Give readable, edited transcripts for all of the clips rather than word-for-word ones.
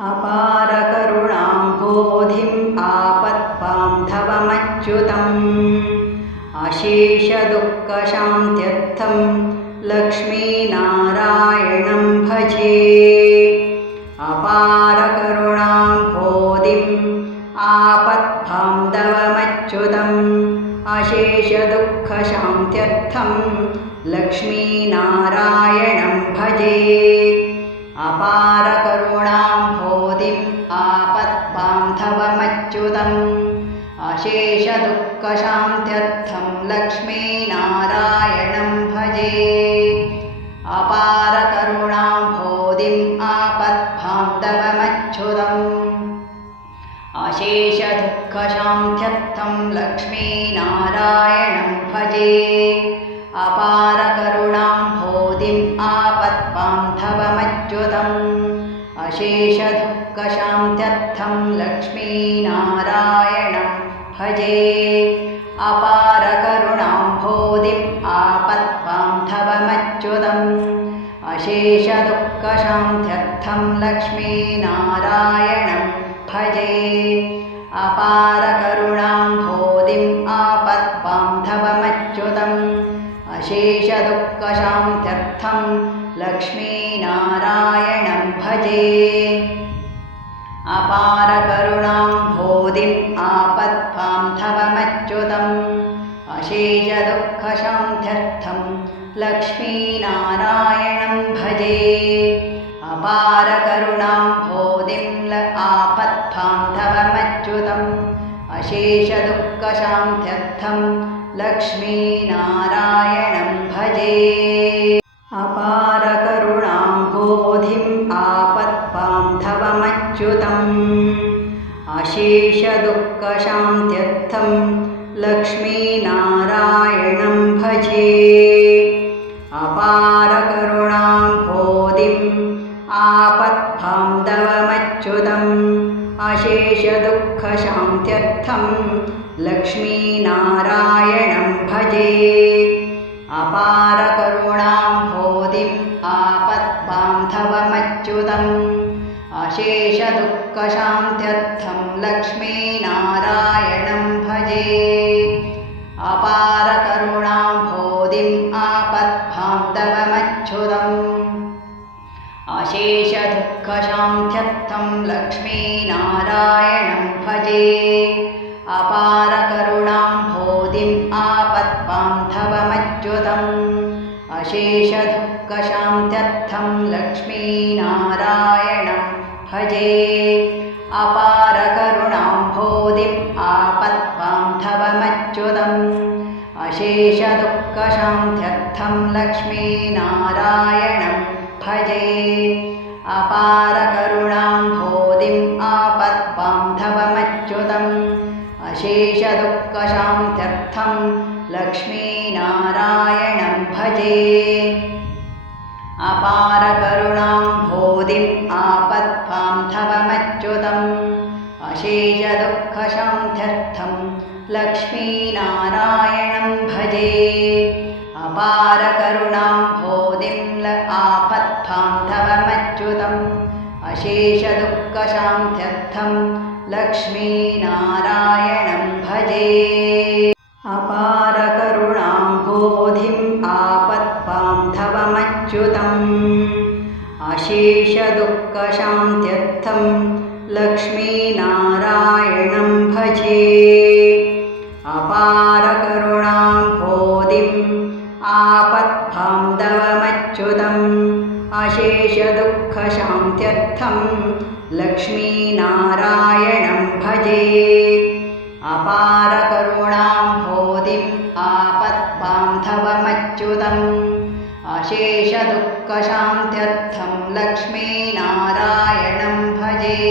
अपारकरुणाम्भोधिम् आपत्बान्धवमच्युतम् अशेषदुःखशान्त्यर्थं लक्ष्मीनारायणं भजे। अपारकरुणाम्भोधिम् आपत्बान्धवमच्युतम् अशेषदुःखशान्त्यर्थं लक्ष्मीनारायणं भजे। अपारकरुणाम्भोधिम् आपत्बान्धवमच्युतम् अशेषदुःखशान्त्यर्थं लक्ष्मीनारायणं भजे। अपारकरुणाम्भोधिम् आपत्बान्धवमच्युतम् अशेषदुःखशान्त्यर्थं लक्ष्मीनारायणं भजे। अपारकरुणाम्भोधिम् आपत्बान्धवमच्युतम् अशेषदुःखशान्त्यर्थं लक्ष्मीनारायणं भजे। अपारकरुणाम्भोधिम् आपत्बान्धवमच्युतम् अशेषदुःखशान्त्यर्थं लक्ष्मीनारायणं भजे। अपारकरुणाम्भोधिम् आपत्बान्धवमच्युतम् अशेषदुःखशान्त्यर्थं लक्ष्मीनारायणं भजे। अपारकरुणाम्भोधिम् आपत्बान्धवमच्युतम् अशेषदुःखशान्त्यर्थं लक्ष्मीनारायणं भजे। अपारकरुणाम्भोधिम् आपत्बान्धवमच्युतम् अशेषदुःखशान्त्यर्थं लक्ष्मीनारायणं भजे। अपारकरुणाम्भोधिम् आपत्बान्धवमच्युतम् अशेषदुःखशान्त्यर्थं लक्ष्मीनारायणं भजे। अपारकरुणाम्भोधिम् आपत्बान्धवमच्युतम् अशेषदुःखशान्त्यर्थं लक्ष्मीनारायणं भजे। अपारकरुणाम्भोधिम् आपत्बान्धवमच्युतम् अशेषदुःखशान्त्यर्थं लक्ष्मीनारायणं भजे। अपारकरुणाम्भोधिम् आपत्बान्धवमच्युतम् अशेषदुःखशान्त्यर्थं लक्ष्मीनारायणं भजे। अपारकरुणाम्भोधिम् आपत्बान्धवमच्युतम् अशेषदुःखशान्त्यर्थं लक्ष्मीनारायणं भजे। अपारकरुणाम्भोधिम् आपत्बान्धवमच्युतम् अशेषदुःखशान्त्यर्थं लक्ष्मीनारायणं भजे। अपारकरुणाम्भोधिम् आपत्बान्धवमच्युतम् अशेषदुःखशान्त्यर्थं लक्ष्मीनारायणं भजे। अपारकरुणाम्भोधिम् आपत्बान्धवमच्युतम् अशेषदुःखशान्त्यर्थं लक्ष्मीनारायणं भजे। अपारकरुणाम्भोधिम् आपत्बान्धवमच्युतम् अशेषदुःखशान्त्यर्थं लक्ष्मीनारायणं भजे। अपारकरुणाम्भोधिम् आपत्बान्धवमच्युतम् अशेषदुःखशान्त्यर्थं लक्ष्मीनारायणं भजे। अपारकरुणाम्भोधिम् आपत्बान्धवमच्युतम् अशेषदुःखशान्त्यर्थं लक्ष्मीनारायणं भजे। अपारकरुणाम्भोधिम् आपत्बान्धवमच्युतम् अशेषदुःखशान्त्यर्थं लक्ष्मीनारायणं भजे।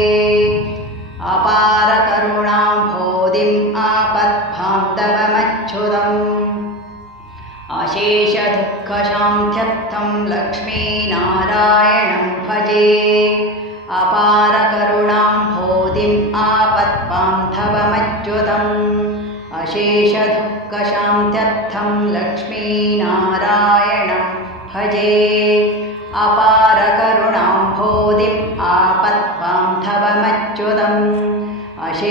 अपारकरुणाम्भोधिम् आपत्बान्धवमच्युतम् अशेषदुःखशान्त्यर्थं लक्ष्मीनारायणं भजे। अपारकरुणाम्भोधिम् आपत्बान्धवमच्युतम् अशेषदुःखशान्त्यर्थं लक्ष्मीनारायणं भजे। अपारकरुणाम्भोधिम् आपत्बान्धवमच्युतम्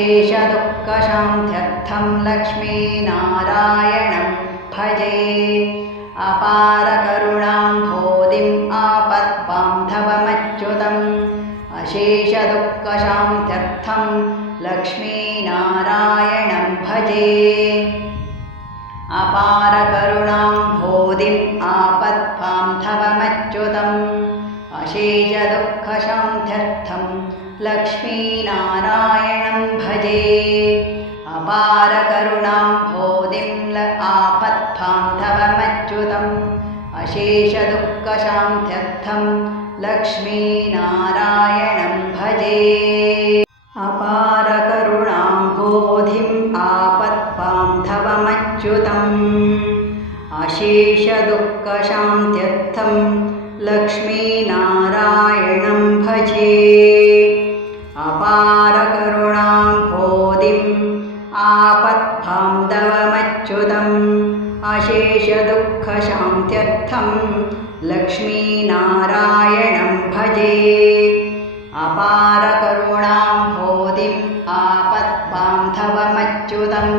अशेषदुःखशान्त्यर्थं लक्ष्मीनारायणं भजे अपारकरुणाम्भोधिम् आपद्बान्धवमच्युतम् अशेषदुःखशान्त्यर्थं लक्ष्मीनारायणं भजे अपारकरुणाम्भोधिम् आपद्बान्धवमच्युतम् अशेषदुःखशान्त्यर्थं लक्ष्मीनारायणं भजे अपारकरुणाम्भोधिम् आपद्बान्धवमच्युतम् अशेषदुःखशान्त्यर्थं लक्ष्मीनारायणं भजे अपारकरुणाम्भोधिम् आपद्बान्धवमच्युतम् अशेषदुःखशान्त्यर्थं लक्ष्मीनारायणं भजे अपारकरुणाम्भोधिम् आपद्बान्धवमच्युतम् अशेषदुःखशान्त्यर्थं लक्ष्मीनारायणं भजे अपारकरुणाम्भोधिम् आपद्बान्धवमच्युतम्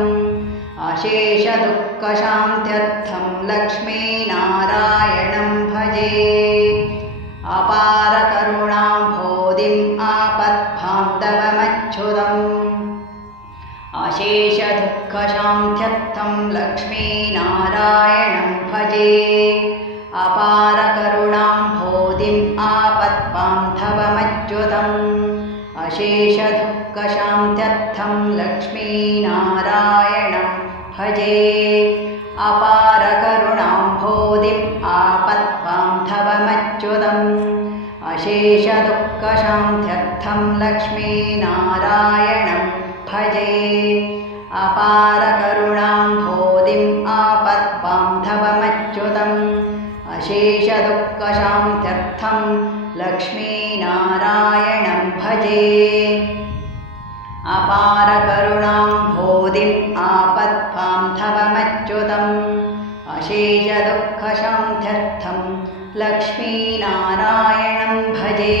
अशेषदुःखशान्त्यर्थं लक्ष्मीनारायणं भजे अपारकरुणाम्भोधिम् आपद्बान्धवमच्युतम् अशेषदुःखशान्त्यर्थं लक्ष्मीनारायणं भजे अपारकरुणाम्भोधिम् आपद्बान्धवमच्युतम् अशेषदुःखशान्त्यर्थं लक्ष्मीनारायणं भजे अपारकरुणाम्भोधिम् आपद्बान्धवमच्युतम् अशेषदुःखशान्त्यर्थं लक्ष्मीनारायणं भजे अपारकरुणाम्भोधिम् आपद्बान्धवमच्युतम् अशेषदुःखशान्त्यर्थं लक्ष्मीनारायणं भजे अपारकरुणाम्भोधिम् आपद्बान्धवमच्युतम् अशेषदुःखशान्त्यर्थं लक्ष्मीनारायणं भजे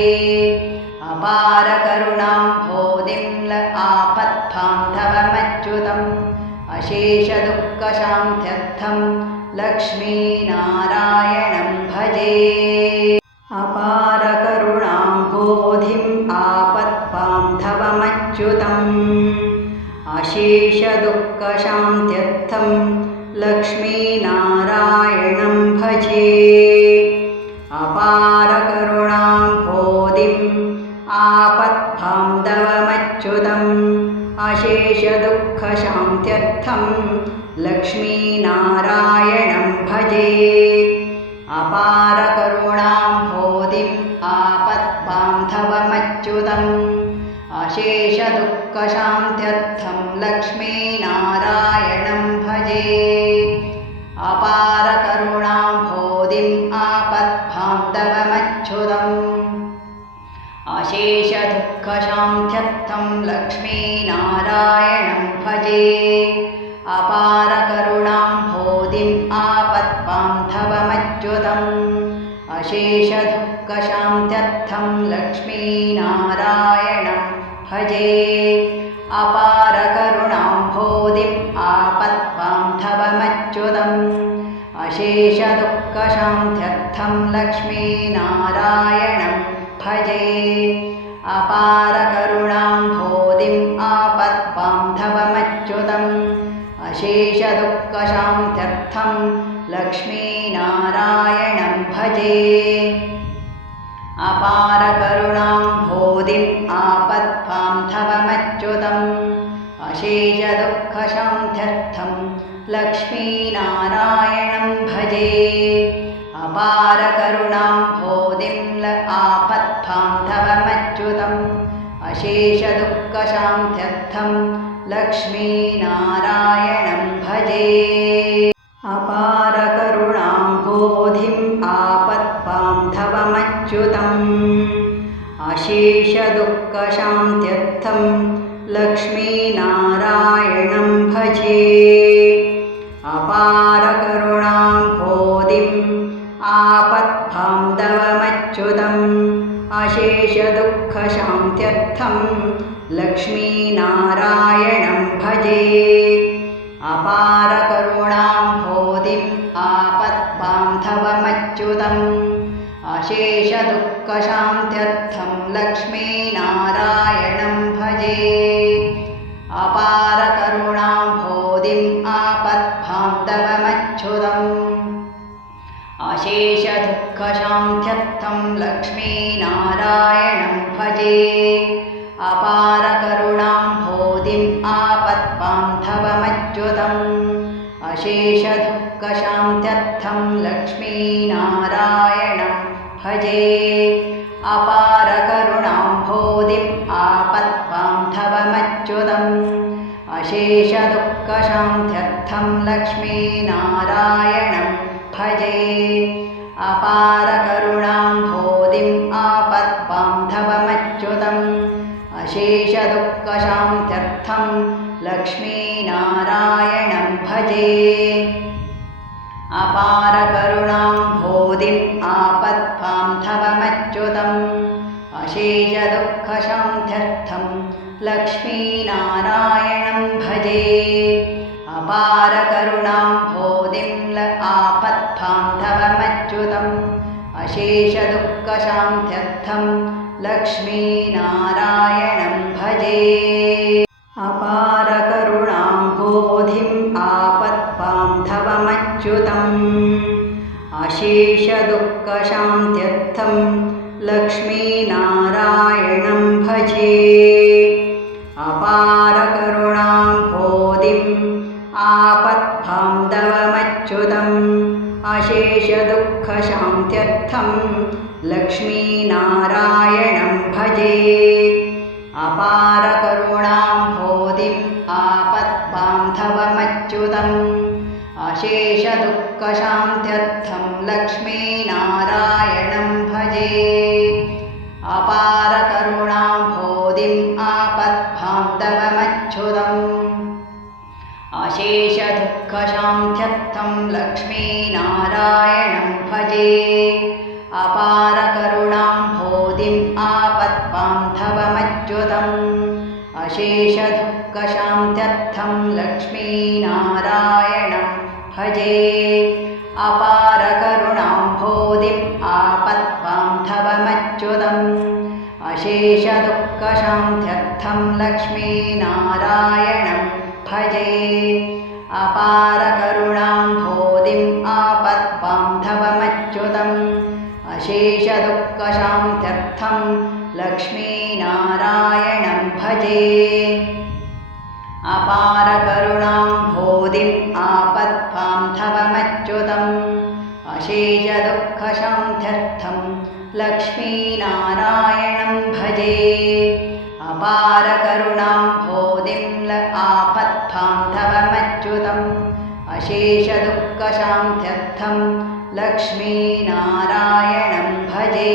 अपारकरुणाम्भोधिम् आपद्बान्धवमच्युतम् अशेषदुःखशान्त्यर्थं लक्ष्मीनारायणं भजे अपारकरुणाम्भोधिम् आपद्बान्धवमच्युतम् अशेषदुःखशान्त्यर्थं लक्ष्मीनारायणं भजे अपारकरुणाम्भोधिम् आपद्बान्धवमच्युतम् अशेषदुःखशान्त्यर्थं लक्ष्मीनारायणं भजे अपारकरुणाम्भोधिम् आपद्बान्धवमच्युतम् अशेषदुःखशान्त्यर्थं लक्ष्मीनारायणं भजे अपारकरुणाम्भोधिम् आपद्बान्धवमच्युतम् अशेषदुःखशान्त्यर्थं लक्ष्मीनारायणं भजे अपारकरुणाम्भोधिम् आपद्बान्धवमच्युतम् अशेषदुःखशान्त्यर्थं लक्ष्मीनारायणं भजे अपारकरुणाम्भोधिम् आपद्बान्धवमच्युतम् अशेषदुःखशान्त्यर्थं लक्ष्मीनारायणं भजे अपारकरुणाम्भोधिम् आपद्बान्धवमच्युतम् अशेषदुःखशान्त्यर्थं लक्ष्मीनारायणं भजे अपारकरुणाम्भोधिम् आपद्बान्धवमच्युतम् अशेषदुःखशान्त्यर्थं लक्ष्मीनारायणं भजे अपारकरुणाम्भोधिम् आपद्बान्धवमच्युतम् अशेषदुःखशान्त्यर्थं लक्ष्मीनारायणं भजे अपारकरुणाम्भोधिम् आपद्बान्धवमच्युतम् अशेषदुःखशान्त्यर्थं लक्ष्मीनारायणं भजे अपारकरुणाम्भोधिम् आपद्बान्धवमच्युतम् अशेषदुःखशान्त्यर्थं अशेषदुःखशान्त्यर्थं लक्ष्मीनारायणं भजे अपारकरुणाम्भोधिम् आपद्बान्धवमच्युतम् अशेषदुःखशान्त्यर्थं लक्ष्मीनारायणं भजे अपारकरुणाम्भोधिम् आपद्बान्धवमच्युतम् अशेषदुःखशान्त्यर्थं लक्ष्मीनारायणं भजे अपारकरुणाम्भोधिम् आपद्बान्धवमच्युतम् अशेषदुःखशान्त्यर्थं लक्ष्मीनारायणं भजे अपारकरुणाम्भोधिम् आपद्बान्धवमच्युतम् अशेषदुःखशान्त्यर्थं लक्ष्मीनारायणं भजे अपारकरुणाम्भोधिम् आपद्बान्धवमच्युतम् अशेषदुःखशान्त्यर्थं लक्ष्मीनारायणं भजे अपारकरुणाम्भोधिम् आपद्बान्धवमच्युतम् अशेषदुःखशान्त्यर्थं लक्ष्मीनारायणं भजे अपारकरुणाम्भोधिम् आपद्बान्धवमच्युतम् अशेषदुःखशान्त्यर्थं लक्ष्मीनारायणं भजे अपारकरुणाम्भोधिम् आपद्बान्धवमच्युतम् अशेषदुःखशान्त्यर्थं लक्ष्मीनारायणं भजे अपारकरुणाम्भोधिम् आपद्बान्धवमच्युतम् अशेषदुःखशान्त्यर्थं लक्ष्मीनारायणं भजे अपारकरुणाम्भोधिम् आपद्बान्धवमच्युतम् अशेषदुःखशान्त्यर्थं लक्ष्मीनारायणं भजे अपारकरुणाम्भोधिम् आपद्बान्धवमच्युतम् अशेषदुःखशान्त्यर्थं लक्ष्मीनारायणं भजे अपारकरुणाम्भोधिम् आपद्बान्धवमच्युतम् अशेषदुःखशान्त्यर्थं लक्ष्मीनारायणं भजे अपारकरुणाम्भोधिम् आपद्बान्धवमच्युतम् अशेषदुःखशान्त्यर्थं लक्ष्मीनारायणं भजे अपारकरुणाम्भोधिम् आपद्बान्धवमच्युतम् अशेषदुःखशान्त्यर्थं लक्ष्मीनारायणं भजे अपारकरुणाम्भोधिम् आपद्बान्धवमच्युतम् अशेषदुःखशान्त्यर्थं लक्ष्मीनारायणं भजे अपारकरुणाम्भोधिम् आपद्बान्धवमच्युतम् अशेषदुःखशान्त्यर्थं लक्ष्मीनारायणं भजे